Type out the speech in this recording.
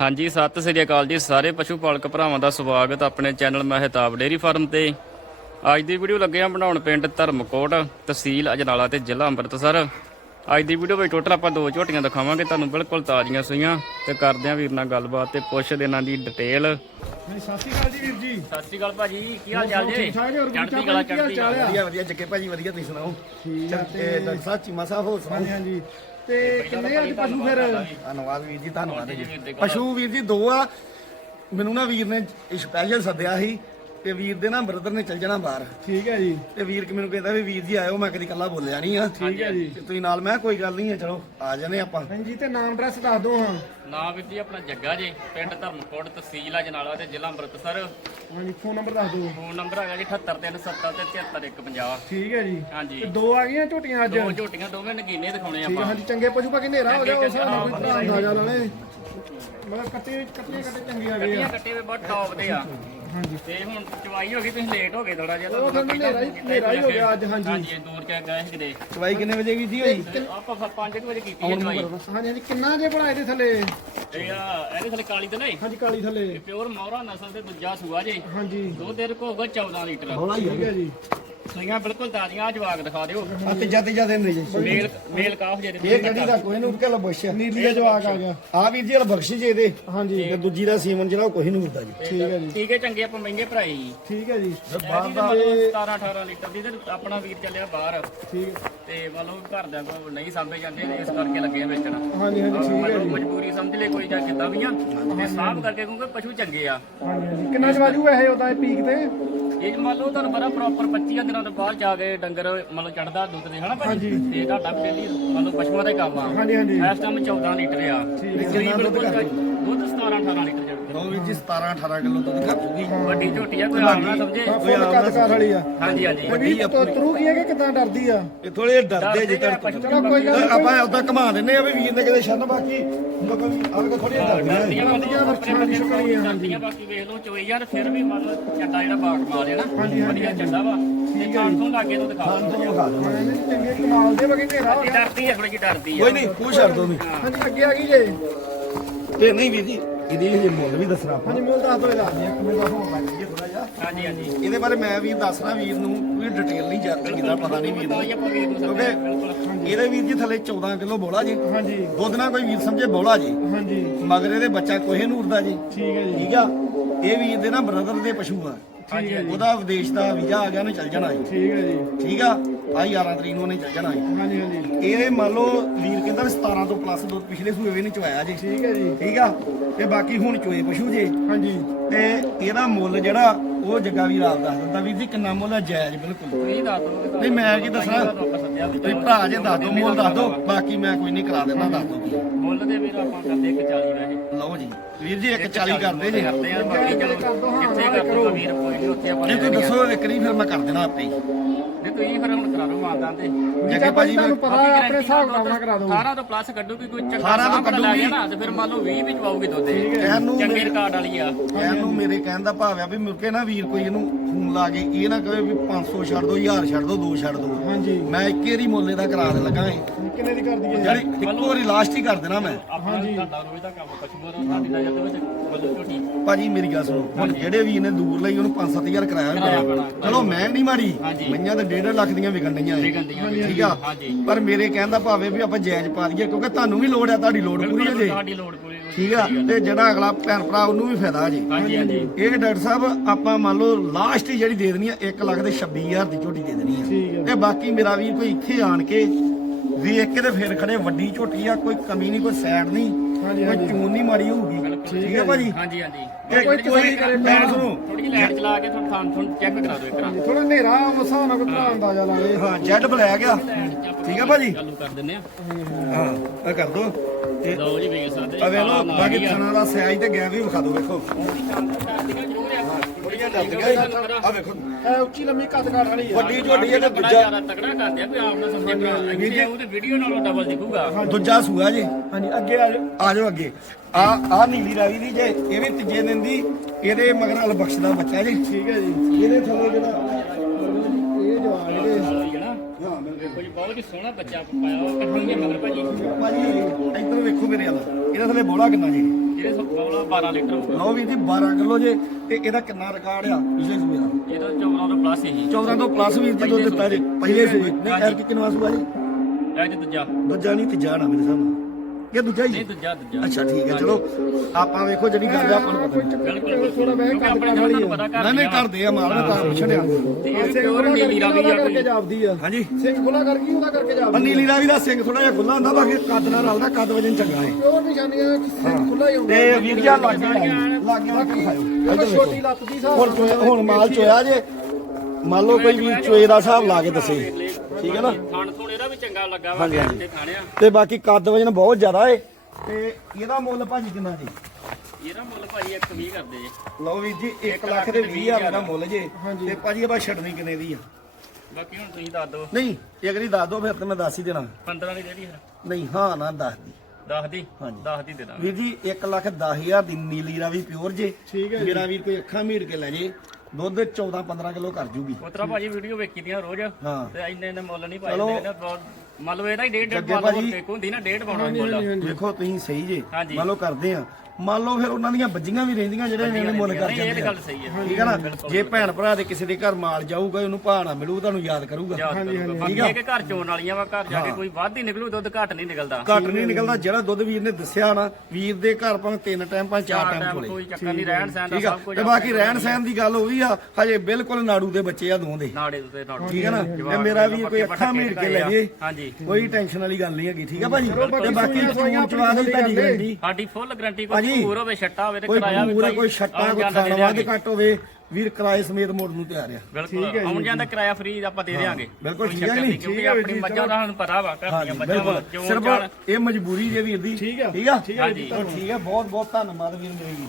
ਹਾਂਜੀ, ਸਤਿ ਸ੍ਰੀ ਅਕਾਲ ਜੀ। ਸਾਰੇ ਪਸ਼ੂ ਪਾਲਕ ਭਰਾਵਾਂ ਦਾ ਸਵਾਗਤ ਆਪਣੇ ਚੈਨਲ ਮਹਿਤਾਬ ਡੇਅਰੀ ਫਾਰਮ ਤੇ। ਅੱਜ ਦੀ ਵੀਡੀਓ ਲੱਗੇ ਆ ਬਣਾਉਣ ਪਿੰਡ ਧਰਮਕੋਟ, ਤਹਿਸੀਲ ਅਜਨਾਲਾ ਤੇ ਜ਼ਿਲ੍ਹਾ ਅੰਮ੍ਰਿਤਸਰ। ਅੱਜ ਦੀ ਵੀਡੀਓ ਵਿੱਚ ਟੋਟਲ ਆਪਾਂ ਦੋ ਝੋਟੀਆਂ ਦਿਖਾਵਾਂਗੇ। ਤੁਹਾਨੂੰ ਬਿਲਕੁਲ ਤਾਜ਼ੀਆਂ ਸੂਈਆਂ ਤੇ ਕਰਦੇ ਆਂ ਵੀਰ ਨਾਲ ਗੱਲਬਾਤ ਤੇ ਪੁੱਛਦੇ ਇਹਨਾਂ ਦੀ ਡਿਟੇਲ ਹਾਂਜੀ, ਸਤਿ ਸ਼੍ਰੀ ਅਕਾਲ ਜੀ ਵੀਰ ਜੀ। ਸਤਿ ਸ੍ਰੀ ਅਕਾਲ ਭਾਜੀ ਕੀ ਹਾਲ ਚਾਲ ਜੀ? ਠੀਕ ਠਾਕ ਜੀ, ਹੋਰ ਚੜ੍ਹਦੀ ਕੀ ਕਲਾ ਹਾਲ ਚੜ੍ਹਦੀ ਚਾਲ ਕਲਾ। ਆ? ਵਧੀਆ ਵਧੀਆ ਜੱਗੇ ਭਾਜੀ ਵਧੀਆ ਤੁਸੀਂ ਸੁਣਾਓ? ਠੀਕ ਆ ਤੇ ਡਾਕਟਰ ਸਾਹਿਬ ਚੀਮਾ ਸਾਹਿਬ ਹੋਰ ਸੁਣਾਓ ਹਾਂਜੀ ਹਾਂਜੀ। ਤੇ ਕਿੰਨੇ ਅੱਜ ਪਸ਼ੂ ਫਿਰ? ਧੰਨਵਾਦ ਵੀਰ ਜੀ ਧੰਨਵਾਦ ਜੀ, ਪਸ਼ੂ ਵੀਰ ਜੀ ਦੋ ਆ। ਮੈਨੂੰ ਨਾ ਵੀਰ ਨੇ ਸਪੈਸ਼ਲ ਸੱਦਿਆ ਸੀ। ਤੇ ਵੀਰ ਦੇ ਨਾ ਬ੍ਰਦਰ ਨੇ ਚੱਲ ਜਾਣਾ ਬਾਹਰ। ਠੀਕ ਹੈ ਜੀ। ਤੇ ਵੀਰ ਕਿ ਮੈਨੂੰ ਕਹਿੰਦਾ ਵੀ ਵੀਰ ਜੀ ਆਇਓ ਮੈਂ ਕਦੀ ਕੱਲਾ ਬੋਲਿਆ ਨਹੀਂ ਆ। ਠੀਕ ਹੈ ਜੀ। ਤੇ ਤੁਸੀਂ ਨਾਲ ਮੈਂ ਕਿਹਾ ਕੋਈ ਗੱਲ ਨਹੀਂ ਹੈ ਚਲੋ ਆ ਜਾਨੇ ਆਪਾਂ। ਹਾਂਜੀ ਤੇ ਨਾਮ ਐਡਰੈਸ ਦੱਸ ਦਿਓ ਹਾਂ। ਨਾਮ ਵੀਰ ਜੀ ਆਪਣਾ ਜੱਗਾ ਜੀ ਪਿੰਡ ਧਰਮਕੋਟ ਤਹਿਸੀਲ ਅਜਨਾਲਾ ਤੇ ਜ਼ਿਲ੍ਹਾ ਅੰਮ੍ਰਿਤਸਰ। ਹਾਂਜੀ ਫੋਨ ਨੰਬਰ ਦੱਸ ਦਿਓ। ਫੋਨ ਨੰਬਰ ਹੈਗਾ ਜੀ 78370 ਤੇ 73150 ਠੀਕ ਹੈ ਜੀ। ਹਾਂਜੀ। ਤੇ ਦੋ ਆ ਗਈਆਂ ਝੋਟੀਆਂ ਅੱਜ? ਦੋ ਝੋਟੀਆਂ ਦੋਵੇਂ ਨਗੀਨੇ ਦਿਖਾਉਣੇ ਠੀਕ ਹੈ ਆਪਾਂ। ਹਾਂਜੀ ਚੰਗੇ ਪਸ਼ੂ ਪਾ ਕੇ ਹਨੇਰਾ ਹੋ ਗਿਆ ਉਸ ਹਿਸਾਬ ਨਾਲ ਕੋਈ ਭਰਾ ਅੰਦਾਜ਼ਾ ਲਾ ਲੈ ਮਤਲਬ ਕੱਟੇ ਕੱਟੇ ਕੱਟੇ ਚੰਗੇ ਆ। ਗਏ ਆ ਕੱਟੇ ਵੀ ਬਹੁਤ ਟੌਪ ਦੇ ਆ। ਹਾਂਜੀ। ਤੇ ਹੁਣ ਚਵਾਈ ਹੋ ਗਈ ਤੁਸੀਂ ਲੇਟ ਹੋ ਗਏ ਥੋੜਾ ਜਿਹਾ ਉਹ ਫਿਰ ਹਨੇਰਾ ਹੀ ਹਨੇਰਾ ਹੀ ਹੋ ਗਿਆ ਅੱਜ ਹਾਂਜੀ। ਹਾਂਜੀ ਦੂਰ ਕੇ ਗਏ ਸੀ ਕਿਤੇ? ਚਵਾਈ ਕਿੰਨੇ ਵਜੇ ਜੀ ਹੋਈ? ਆਪਾਂ 5 ਵਜੇ ਕੀਤੀ ਹੈ ਚਵਾਈ। ਹਾਂਜੀ ਹਾਂਜੀ ਕਿੰਨਾ ਜੇ ਇਹਦੇ ਥੱਲੇ? ਇਹ ਆ ਇਹਦੇ ਥੱਲੇ ਕਾਲੀ ਤੇ ਨਹੀਂ ਹਾਂਜੀ ਕਾਲੀ ਥੱਲੇ। ਪਿਓਰ ਮੌਰਾ ਨਸਲ ਦੇ ਦੂਜਾ ਸੂਆ ਜੀ। ਹਾਂਜੀ। ਦੋ ਦੇਰ ਕੋ ਹੋਗਾ 14 ਲੀਟਰ। ਹੌਲਾ ਹੀ ਠੀਕ ਹੈ ਜੀ। ਸਈਆਂ ਬਿਲਕੁਲ ਤਾਜ਼ੀਆਂ ਆ ਜਵਾਕ ਦਿਖਾ ਦਿਓ। ਆ ਤੀਜਾ ਤੀਜਾ ਦਿਨ ਦੇ ਜੀ। ਮੇਲ ਮੇਲ ਕਾਫ ਜੇ ਇਹ ਗੱਡੀ ਦਾ? ਕੋਈ ਨੂੰ ਕੇ ਬਖਸ਼ ਨੀਲੀ ਦਾ ਜਵਾਕ ਆ ਗਿਆ। ਆ ਵੀਰ ਜੀ ਹਲ ਬਖਸ਼ ਜੇ ਇਹਦੇ। ਹਾਂਜੀ। ਤੇ ਦੂਜੀ ਦਾ ਸੀਮਨ ਜਿਹੜਾ ਉਹ ਕੋਈ ਨਹੀਂ ਹੁੰਦਾ ਜੀ। ਠੀਕ ਹੈ ਜੀ। ਠੀਕ ਹੈ ਚੰਗੇ ਆਪਾਂ ਮਹਿੰਗੇ ਭਰਾਈ ਜੀ। ਠੀਕ ਹੈ ਜੀ। ਬਾਹਰ ਦਾ 17 18 ਲੀਟਰ ਦੀ ਤੇ ਆਪਣਾ ਵੀਰ ਚੱਲਿਆ ਬਾਹਰ। ਠੀਕ। ਤੇ ਮੰਨ ਲਓ ਘਰਦਿਆਂ ਕੋਲ ਨਹੀਂ ਸਾਂਭੇ ਜਾਂਦੇ ਨੇ ਇਸ ਕਰਕੇ ਲੱਗੇ ਆ ਵੇਚਣ। ਹਾਂਜੀ ਹਾਂਜੀ ਠੀਕ ਹੈ ਮਜਬੂਰੀ ਸਮਝ ਲੈ ਕੋਈ ਜਾਂ ਕਿੱਦਾਂ ਵੀ ਆ ਤੇ ਸਾਂਭ ਕਰਕੇ ਕਿਉਂਕਿ ਪਸ਼ੂ ਚੰਗੇ ਆ। ਹਾਂਜੀ ਹਾਂਜੀ। ਕਿੰਨਾ ਜਵਾਜੂ ਇਹ ਉਹਦਾ ਇਹ ਪੀਕ ਤੇ? ਇਹ 'ਚ ਮੰਨ ਲਓ ਤੁਹਾਨੂੰ ਪਤਾ ਪ੍ਰੋਪਰ 25 ਦਿਨਾਂ ਤੋਂ ਬਾਅਦ ਜਾ ਕੇ ਡੰਗਰ ਮੰਨ ਲਓ ਚੜਦਾ ਦੁੱਧ ਦੇ ਹਨਾ ਭਾਜੀ? ਤੇ ਤੁਹਾਡਾ ਪਹਿਲੀ ਮੰਨ ਲਓ ਪਸ਼ੂਆਂ ਦਾ ਹੀ ਕੰਮ ਆ। ਹਾਂਜੀ ਹਾਂਜੀ। ਇਸ ਟਾਈਮ 14 ਲੀਟਰ ਆ। ਤੇ ਗਰੀਬ ਬਿਲਕੁਲ ਦੁੱਧ 17 18 ਲੀਟਰ ਚੜਦਾ ਲੋ ਵੀਰ ਜੀ 17 18 ਕਿਲੋ ਦੁੱਧ ਕਰ ਜੂਗੀ। ਵੱਡੀ ਝੋਟੀ ਆ ਕੋਈ ਆਮ ਨਾ ਸਮਝੇ। ਫੁੱਲ ਕੱਦ ਕਾਰ ਵਾਲੀ ਆ। ਹਾਂਜੀ ਹਾਂਜੀ। ਵੀ ਤਰੂ ਕੀ ਹੈ ਕਿ ਕਿਦਾਂ ਡਰਦੀ ਆ? ਇਹ ਥੋੜੇ ਡਰਦੇ ਜੇ ਚਲੋ ਕੋਈ ਗੱਲ ਆਪਾਂ ਉਦਾਂ ਘਮਾ ਦਿੰਨੇ ਆ ਵੀ ਵੀਰ ਨੇ ਕਿਤੇ ਛੱਡ ਬਾਕੀ। ਵੀ ਆਵੇ ਥੋੜੀ ਡਰਦੀਆਂ ਦੀਆਂ ਵੱਡੀਆਂ ਵਰਛਾਂ ਦੀ ਸ਼ੁਕਰੀ ਆ। ਬਾਕੀ ਵੇਖ ਲਓ ਚੋਈ ਯਾਰ ਫਿਰ ਵੀ ਮੰਨ ਲਓ ਚੱਡਾ ਜਿਹੜਾ ਬਾਟ ਮਾਰਿਆ ਨਾ। ਵਧੀਆ ਚੱਡਾ ਵਾ। ਤੇ ਖਾਣ ਤੋਂ ਲਾਗੇ ਤੋਂ ਦਿਖਾ ਚੰਗੇ ਕਮਾਲ ਦੇ ਵਗੇ ਘੇਰਾ ਹੋ ਡਰਦੀ ਹੈ ਥੋੜੀ ਜਿਹੀ ਡਰਦੀ ਆ। ਕੋਈ ਨਹੀਂ ਤੂੰ ਛੱਡ ਦੋ ਵੀ। ਹਾਂਜੀ ਅੱਗੇ ਆ ਗਈ ਜੇ। ਤੇ ਨਹੀਂ ਵੀਰ ਜੀ ਇਹਦੀ ਹਜੇ ਮੁੱਲ ਵੀ ਦੱਸਣਾ ਆਪਾਂ। ਹਾਂਜੀ ਮੁੱਲ ਦੱਸ ਦੋ ਇਹਦਾ ਇੱਕ ਮਿੰਟ ਦਾ ਹੋਣ ਲੱਗ ਇਹ ਥੋੜਾ ਜਿਹਾ। ਹਾਂਜੀ ਹਾਂਜੀ। ਇਹਦੇ ਬਾਰੇ ਮੈਂ ਵੀ ਦੱਸਣਾ ਵੀਰ ਨੂੰ ਕੋਈ ਡਿਟੇਲ ਨਹੀਂ ਜਾ ਕਿਦਾਂ ਪਤਾ ਨਹੀਂ ਵੀਰ ਨੂੰ। ਨੂੰ ਬਿਲਕੁਲ। ਇਹਦੇ ਵੀਰ ਜੀ ਥੱਲੇ 14 ਕਿਲੋ ਬੋਲਾ ਜੀ। ਹਾਂਜੀ। ਦੁੱਧ ਨਾ ਕੋਈ ਵੀਰ ਸਮਝੇ ਬੋਲਾ ਜੀ। ਹਾਂਜੀ। ਮਗਰ ਇਹਦੇ ਬੱਚਾ ਕੋਹੇ ਨੂਰ ਦਾ ਜੀ। ਠੀਕ ਹੈ ਜੀ। ਠੀਕ ਆ? ਇਹ ਵੀਰ ਦੇ ਨਾ ਬ੍ਰਦਰ ਦੇ ਪਸ਼ੂ ਆ। ਠੀਕ ਹੈ ਜੀ। ਉਹਦਾ ਵਿਦੇਸ਼ ਦਾ ਵੀਜ਼ਾ ਆ ਗਿਆ ਨੇ ਚੱਲ ਜਾਣਾ ਜੀ। ਠੀਕ ਹੈ ਜੀ। ਠੀਕ ਆ? ਆ 11 ਤਰੀਕ ਨੂੰ ਉਹਨੇ ਚੱਲ ਜਾਣਾ ਹਾਂਜੀ ਹਾਂਜੀ। ਇਹ ਮੰਨ ਲਓ ਵੀਰ ਕਹਿੰਦਾ ਵੀ 17 ਤੋਂ ਪਲੱਸ ਦੁੱਧ ਪਿਛਲੇ ਸੂਏ ਵੀ ਨਹੀਂ ਚੁਆਇਆ ਜੀ। ਠੀਕ ਹੈ ਜੀ। ਠੀਕ ਆ? ਤੇ ਬਾਕੀ ਹੁਣ ਚੋਏ ਪਸ਼ੂ ਜੇ। ਹਾਂਜੀ। ਤੇ ਇਹਦਾ ਮੁੱਲ ਜਿਹੜਾ ਉਹ ਜੱਗਾ ਵੀਰ ਆਪ ਦੱਸ ਦਿੰਦਾ। ਵੀਰ ਜੀ ਕਿੰਨਾ ਮੁੱਲ ਹੈ ਜਾਇਜ਼ ਬਿਲਕੁਲ। ਤੁਸੀਂ ਦੱਸ ਦਿਓ ਨਹੀਂ ਮੈਂ ਕੀ ਵੀ ਤੁਸੀਂ ਭਰਾ ਜੇ ਦੱਸ ਦਿਓ ਮੁੱਲ ਦੱਸ ਦਿਓ। ਬਾਕੀ ਮੈਂ ਕੋਈ ਨਹੀਂ ਕਰਾ ਦੇਣਾ ਦੱਸ ਕੀ ਮੁੱਲ ਦੇ ਵੀਰ ਆਪਾਂ ਕਰਦੇ ਇੱਕ 40 ਵੈਸੇ ਲਓ ਜੀ। ਵੀਰ ਜੀ ਇੱਕ 40 ਕਰਦੇ ਜੀ। ਕਰਦੇ ਆ? ਬਾਕੀ ਚਲੋ ਕਿੱਥੇ ਕਰ ਦੋ ਵੀਰ ਕੋਈ ਨਹੀਂ ਉੱਥੇ ਆਪਾਂ ਜੇ ਦੱਸੋ ਇੱਕ ਨਹੀਂ ਫਿਰ ਮੈਂ ਕਰ ਦੇਣਾ ਆਪੇ ਹੀ। ਨਹੀਂ ਤੁਸੀਂ ਫਿਰ ਹੁਣ ਕਰਾ ਲਓ ਮਾਨਦਾਨ ਤੇ। ਜੱਗੇ ਭਾਜੀ ਤੁਹਾਨੂੰ ਪਤਾ ਆਪਣੇ ਹਿਸਾਬ ਨਾਲ ਨਾ ਕਰਾ ਦਿਓ 18 ਤੋਂ ਪਲੱਸ ਕੱਢੂਗੀ ਕੋਈ ਚੰਗਾ 18 ਤੋਂ ਕੱਢੂਗੀ। ਨਾ ਤੇ ਫਿਰ ਮੰਨ ਲਓ 20 ਵਿੱਚ ਪਾਉਗੀ ਦੁੱਧ। ਚੰਗੇ ਮੇਰੇ ਰਿਕਾਰਡ ਵਾਲੀ ਆ। ਕਹਿਣ ਨੂੰ ਮੇਰੇ ਕਹਿਣ ਦਾ ਭਾਵ ਆ ਵੀ ਮੁੜ ਕੇ ਨਾ ਵੀਰ ਕੋਈ ਇਹਨੂੰ ਫੋਨ ਲਾ ਕੇ ਇਹ ਨਾ ਕਹੇ ਵੀ 500 ਛੱਡ ਦੋ 1000 ਛੱਡ ਦੋ 2 ਛੱਡ ਦੋ। ਹਾਂਜੀ। ਮੈਂ ਇੱਕ ਵਾਰੀ ਮੁੱਲ ਦਾ ਕਰਾ ਦੇ ਲੱਗਾ ਏ। ਕਿੰਨੇ ਦੀ ਕਰ ਦਈਏ ਜਿਹੜੀ ਇੱਕੋ ਵਾਰੀ ਲਾਸਟ ਹੀ ਕਰ ਦੇਣਾ ਮੈਂ। ਆਪਣਾ ਤੁਹਾਡਾ ਰੋਜ਼ ਦਾ ਕੰਮ ਕਸ਼ਮੀਰ ਦਾ ਸਾਡੀ ਨਜ਼ਰ ਦੇ ਵਿੱਚ ਬੱਲੂ ਝੋਟੀ ਭਾਜੀ ਮੇਰੀ ਗੱਲ ਸੁਣੋ। ਹੁਣ ਜਿਹੜੇ ਵੀਰ ਨੇ ਦੂਰ ਲਈ ਉਹਨੂੰ 5-7000 ਕਰਾਇਆ ਵੀ ਬੜਾ। ਚਲੋ ਮੈਂ ਨਹੀਂ ਮਾੜੀ। ਮਈਆਂ ਤਾਂ 1.5 ਲੱਖ ਦੀਆਂ ਵਿਕਣ ਡਈਆਂ ਏ ਗੰਦੀਆਂ ਠੀਕ ਆ? ਪਰ ਮੇਰੇ ਕਹਿਣ ਦਾ ਭਾਵੇਂ ਵੀ ਆਪਾਂ ਜਾਇਜ਼ ਪਾ ਦਈਏ ਕਿਉਂਕਿ ਤੁਹਾਨੂੰ ਵੀ ਲੋੜ ਆ ਤੁਹਾਡੀ ਲੋੜ ਪੂਰੀ ਹੈ ਜੀ। ਸਾਡੀ ਲੋੜ ਪੂਰੀ। ਠੀਕ ਆ? ਤੇ ਜਿਹੜਾ ਅਗਲਾ ਭੈਣ ਭਰਾ ਉਹਨੂੰ ਵੀ ਫਾਇਦਾ ਜੀ। ਹਾਂਜੀ ਹਾਂਜੀ। ਇਹ ਡਾਕਟਰ ਸਾਹਿਬ ਆਪਾਂ ਮੰਨ ਲਓ ਲਾਸਟ ਹੀ ਜਿਹੜੀ ਦੇ ਦੇਣੀ ਆ 1 ਲੱਖ ਦੇ 26000 ਦੀ ਝੋਟੀ ਦੇ ਦੇਣੀ ਆ। ਤੇ ਬਾਕੀ ਮੇਰਾ ਵੀਰ ਕੋਈ ਇੱਥੇ ਆਣ ਕੇ ਵੇਖ ਕੇ ਤੇ ਫੇਰ ਖੜੇ ਵੱਡੀ ਝੋਟੀ ਆ ਕੋਈ ਕਮੀ ਨਹੀਂ ਕੋਈ ਸਾਈਡ ਨਹੀਂ ਕੋਈ ਚੂਨ ਨਹੀਂ ਮਾੜੀ ਹੋਊਗੀ। ਠੀਕ ਹੈ ਭਾਜੀ? ਹਾਂਜੀ ਹਾਂਜੀ। ਕੋਈ ਕੋਈ ਮੈਂ ਸੁਣੋ। ਥੋੜੀ ਲਾਈਟ ਚਲਾ ਕੇ ਤੁਹਾਨੂੰ ਥਾਂ ਤੁਹਾਨੂੰ ਚੈੱਕ ਕਰਾ ਦਿਓ ਇੱਕ ਵਾਰ। ਥੋੜਾ ਹਨੇਰਾ ਮਸਾ ਨਾ ਕੋਈ ਭਰਾ ਅੰਦਾਜ਼ਾ ਲਾ ਲੇ ਹਾਂ ਜੈਡ ਬਲੈਕ ਆ। ਠੀਕ ਆ ਭਾਜੀ? ਚਾਲੂ ਕਰ ਦਿੰਨੇ ਆ ਹਾਂ ਆ ਕਰ ਦੋ। ਤੇ ਲਓ ਜੀ ਵੇਖ ਸਕਦੇ ਆ ਵੇਖ ਲਓ ਬਾਕੀ ਥਣਾ ਦਾ ਸਿਆਜ ਤੇ ਗੈਪ ਵੀ ਵਿਖਾ ਦਿਓ ਵੇਖੋ। ਬੜੀਆਂ ਡਰਦੀਆਂ ਆ ਵੇਖੋ। ਇਹ ਉੱਚੀ ਲੰਮੀ ਕੱਦ ਕਾਠ ਵਾਲੀ ਆ। ਵੱਡੀ ਝੋਟੀ ਹੈ ਤੇ ਬੜਾ ਦੂਜਾ ਜ਼ਿਆਦਾ ਤਗੜਾ ਕਰਦੇ ਆ ਕੋਈ ਆਪ ਨਾ ਸਮਝੇ ਭਰਾ ਇੱਥੇ ਉਹ ਤੇ ਵੀਡੀਓ ਨਾਲੋਂ ਡਬਲ ਦਿਖੂਗਾ। ਦੂਜਾ ਸੂਆ ਜੀ। ਹਾਂਜੀ ਅੱਗੇ ਆ ਜਾਓ। ਆ ਜਾਓ ਅੱਗੇ। ਆ ਆ ਨੀਲੀ ਰਾਵੀ ਦੀ ਜੇ ਇਹ ਵੀ ਤੀਜੇ ਦਿਨ ਦੀ ਇਹਦੇ ਮਗਰ ਅਲ ਬਖਸ਼ ਦਾ ਬੱਚਾ ਜੀ। ਠੀਕ ਹੈ ਜੀ। ਇਹਦੇ ਥੱਲੇ ਜਿਹੜਾ ਹਾਂ ਬਿਲਕੁਲ ਕੋਈ ਬਹੁਤ ਹੀ ਸੋਹਣਾ ਬੱਚਾ ਪਾਇਆ ਉਹ ਕੱਟਣਗੇ ਮਗਰ ਭਾਜੀ। ਭਾਜੀ ਇੱਧਰ ਵੇਖੋ ਮੇਰੇ ਇਹਦੇ ਥੱਲੇ ਬੋਲਾ ਕਿੰਨਾ ਜੀ? ਇਹਦੇ ਸੋਲਾ 12 ਲੀਟਰ ਹੋਊਗਾ। ਲਓ ਵੀਰ ਜੀ 12 ਕਿਲੋ ਜੇ ਤੇ ਇਹਦਾ ਕਿੰਨਾ ਰਿਕਾਰਡ ਆ? ਪਿਛਲੇ ਸੂਏ ਦਾ ਇਹਦਾ 14 ਤੋਂ ਪਲੱਸ ਹੀ 14 ਤੋਂ ਪਲੱਸ ਵੀਰ ਜੀ ਦਿੱਤਾ ਜੇ। ਪਹਿਲੇ ਸੂਏ। ਨਹੀਂ ਐਰ ਕਿ ਕਿੰਨਾ ਸੂਆ ਜੀ? ਇਹ ਜੀ ਦੂਜਾ। ਦੂਜਾ ਨਹੀਂ ਤੀਜਾ ਨਾ ਮੇਰੇ ਸਾਹਮਣੇ ਇਹ ਦੂਜਾ ਹੀ? ਨਹੀਂ? ਦੂਜਾ ਦੂਜਾ। ਅੱਛਾ ਠੀਕ ਹੈ ਚਲੋ। ਆਪਾਂ ਵੇਖੋ ਜਿਹੜੀ ਗੱਲ ਆ ਆਪਾਂ ਨੂੰ ਪਤਾ ਨਹੀਂ ਬਿਲਕੁਲ ਥੋੜਾ ਆਪਣੇ ਪਤਾ ਨਹੀਂ ਕਰ ਨਹੀਂ ਕਰਦੇ ਆ ਮਾਲ ਮੈਂ ਤਾਂ ਪੁੱਛਣਿਆ। ਤੇ ਇਹ ਵੀ ਸਿੰਘ ਪਿਓਰ ਨੀਲੀ ਰਾਵੀ ਆ ਕਰਕੇ ਕੋਈ ਜਾਪਦੀ ਆ। ਹਾਂਜੀ। ਸਿੰਘ ਖੁੱਲਾ ਕਰ ਗਈ ਉਹਦਾ ਕਰਕੇ ਜਾਪਦੀ ਨੀਲੀ ਰਾਵੀ ਦਾ ਸਿੰਘ ਥੋੜਾ ਜਿਹਾ ਖੁੱਲਾ ਹੁੰਦਾ ਬਾਕੀ ਕੱਦ ਨਾਲ ਰਲਦਾ ਕੱਦ ਵਜਨ ਚੰਗਾ ਹੈ। ਪਿਓਰ ਨਿਸ਼ਾਨੀਆਂ ਸਿੰਘ ਖੁੱਲਾ ਹੀ। ਹੁੰਦਾ ਤੇ ਵੀਰ ਜੀ ਲੱਗ ਗਿਆ ਲੱਗ ਗਿਆ ਕਿ ਖਾਇਓ ਜਦੋਂ ਛੋਟੀ ਲੱਤ ਦੀ ਸਾਹ ਹੁਣ ਹੁਣ ਮਾਲ ਚੋਇਆ ਜੇ। ਮੰਨ ਲਓ ਕੋਈ ਵੀਰ ਚੋਏ ਦਾ ਹਿਸਾਬ ਲਾ ਕੇ ਦੱਸੇ। ਠੀਕ ਹੈ ਨਾ? ਥਣ ਥੁਣ ਇਹਦਾ ਵੀ ਚੰਗਾ ਲੱਗਾ ਵਾ ਹਾਂਜੀ, ਹਾਂਜੀ। ਤੇ ਖਾਣਿਆ। ਤੇ ਬਾਕੀ ਕੱਦ ਵਜਨ ਬਹੁਤ ਜ਼ਿਆਦਾ ਏ। ਤੇ ਇਹਦਾ ਮੁੱਲ ਭਾਜੀ ਕਿੰਨਾ ਜੀ? ਇਹਦਾ ਮੁੱਲ ਭਾਈ 120 ਕਰਦੇ ਜੇ। ਲਓ ਵੀਰ ਜੀ 1 ਲੱਖ ਦੇ 20000 ਦਾ ਮੁੱਲ ਜੇ। ਤੇ ਭਾਜੀ ਆਪਾਂ ਛੱਡਣੀ ਕਿੰਨੇ ਦੀ ਆ? ਬਾਕੀ ਹੁਣ ਤੁਸੀਂ ਦੱਸ ਦਿਓ। ਨਹੀਂ ਇਹ ਅਗਲੀ ਦੱਸ ਦੋ ਫਿਰ ਤੇ ਮੈਂ ਦੱਸ ਹੀ ਦੇਣਾ। 15 ਦੀ ਜਿਹੜੀ ਹੈ ਨਹੀਂ ਹਾਂ ਨਾ ਦੱਸ ਦੀ। 10 ਦੀ? ਹਾਂਜੀ। 10 ਦੀ ਦੇ ਦਾਂਗੇ। ਵੀਰ ਜੀ 1 ਲੱਖ 10000 ਦੀ ਨੀਲੀ ਰਾਵੀ ਪਿਓਰ ਜੇ। ਠੀਕ ਹੈ ਮੇਰਾ ਵੀਰ ਕੋਈ ਅੱਖਾਂ ਮੀਟ ਕੇ ਲੈ ਜੇ। ਦੁੱਧ 14 15 ਕਿਲੋ ਕਰ ਜੂਗੀ। ਉਤਰਾ ਭਾਜੀ ਵੀਡੀਓ ਵੇਖੀ ਦੀਆਂ ਰੋਜ਼। ਹਾਂ। ਤੇ ਇੰਨੇ ਇੰਨੇ ਮੁੱਲ ਨਹੀਂ ਪਾਈ ਚਲੋ। ਦੇ ਨਾ ਬਹੁਤ- ਮੰਨ ਲਓ ਇਹਦਾ ਹੀ ਡੇਢ ਡੇਢ ਜੱਗੇ ਭਾਜੀ। ਟੇਕ ਹੁੰਦੀ ਨਾ ਡੇਢ ਪਾਉਣਾ ਮੁੱਲ। ਵੇਖੋ ਤੁਸੀਂ ਸਹੀ ਜੇ। ਹਾਂਜੀ। ਮੰਨ ਲਓ ਕਰਦੇ ਆ। ਮੰਨ ਲਓ ਫਿਰ ਉਹਨਾਂ ਦੀਆਂ ਬੱਜੀਆਂ ਵੀ ਰਹਿੰਦੀਆਂ ਜਿਹੜੇ ਇਹਨਾਂ ਨੇ ਮੁੱਲ ਕਰ ਇਹ ਜਾਂਦੇ ਗੱਲ ਸਹੀ ਹੈ। ਠੀਕ ਹੈ ਨਾ? ਜੇ ਭੈਣ ਭਰਾ ਦੇ ਕਿਸੇ ਦੇ ਘਰ ਮਾਲ ਜਾਊਗਾ ਉਹਨੂੰ ਭਾਣਾ ਮਿਲੂ ਤੁਹਾਨੂੰ ਯਾਦ ਕਰੂਗਾ। ਬਾਕੀ ਇਹ ਕਿ ਘਰ ਚੋਣ ਵਾਲੀਆਂ ਵਾ ਘਰ ਜਾ ਕੇ ਕੋਈ ਵੱਧ ਹੀ ਨਿਕਲੂ ਦੁੱਧ ਘੱਟ ਨਹੀਂ ਨਿਕਲਦਾ। ਘੱਟ ਨਹੀਂ ਨਿਕਲਦਾ ਜਿਹੜਾ ਦੁੱਧ ਵੀਰ ਨੇ ਦੱਸਿਆ ਨਾ ਵੀਰ ਦੇ ਘਰ ਭਾਵੇਂ ਤਿੰਨ ਟਾਈਮ ਭਾਵੇਂ ਚਾਰ ਟਾਈਮ ਚੋਲੇ ਕੋਈ ਚੱਕਰ ਨਹੀਂ ਰਹਿਣ ਸਹਿਣ ਦਾ ਸਭ ਕੁਝ ਤੇ ਬਾਕੀ ਰਹਿਣ ਸਹਿਣ ਦੀ ਗੱਲ ਹੋਈ ਆ ਹਜੇ ਬਿਲਕੁਲ ਨਾੜੂ ਦੇ ਬੱਚੇ ਆ ਦੋਂਦੇ ਨਾੜੇ ਤੇ ਨਾੜੂ। ਠੀਕ ਹੈ ਨਾ? ਤੇ ਮੇਰਾ ਵੀ ਕੋਈ ਅੱਖਾਂ ਮੀਟ ਕੇ ਲੈ ਜੇ ਹਾਂਜੀ। ਕੋਈ ਟੈਨਸ਼ਨ ਵਾਲੀ ਗੱਲ ਨਹੀਂ ਹੈਗੀ ਠੀਕ ਆ ਭਾਜੀ? ਤੇ ਬਾਕੀ ਚੂਨ ਚਵਾ ਦੀ ਤੁਹਾਡੀ ਗਰੰਟੀ ਸਾਡੀ ਫੁੱਲ ਗਾਰੰਟੀ ਭਾਜੀ, ਹੋਰ ਹੋਵੇ ਛੱਟਾ ਹੋਵੇ ਤੇ ਕੋਈ ਕਿਰਾਇਆ ਵੀ ਪੂਰਾ ਕੋਈ ਛੱਟਾ ਕੋਈ ਖਾਣਾ ਵੱਧ। ਘੱਟ ਹੋਵੇ ਵੀਰ ਕਿਰਾਏ ਸਮੇਤ ਮੋੜ ਨੂੰ ਤਿਆਰ ਆ। ਬਿਲਕੁਲ ਆਉਣ ਜਾਣ ਦਾ ਕਿਰਾਇਆ ਫ੍ਰੀ ਆਪਾਂ ਦੇ ਦੇਾਂਗੇ ਬਿਲਕੁਲ ਠੀਕ ਹੈ ਨਹੀਂ ਕਿਉਂਕਿ ਆਪਣੀ ਮੱਝਾਂ ਦਾ ਸਾਨੂੰ ਪਤਾ ਵਾ ਘਰ ਦੀਆਂ ਹਾਂਜੀ ਮੱਝਾਂ ਚਾਣ ਸਿਰਫ ਇਹ ਮਜਬੂਰੀ ਜੇ ਵੀਰ ਦੀ ਠੀਕ ਆ। ਠੀਕ ਆ? ਠੀਕ ਆ ਬਹੁਤ ਬਹੁਤ ਧੰਨਵਾਦ ਵੀਰ ਮੇਰੇ ਵੀਰ